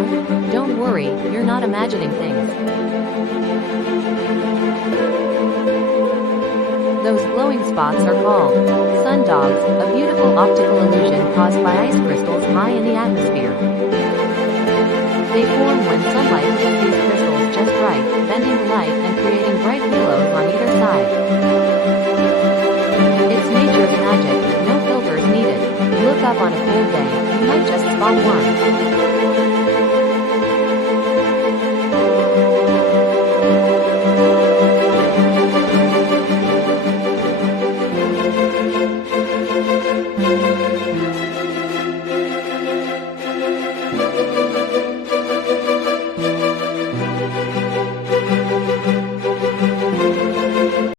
sky? Don't worry, you're not imagining things. Those glowing spots are called sundogs, a beautiful optical illusion caused by ice crystals high in the atmosphere. They form when sunlight hits these crystals just right, bending the light and creating bright halos on either side. It's nature's magic, no filters needed. Look up on a cold day, you might just spot one.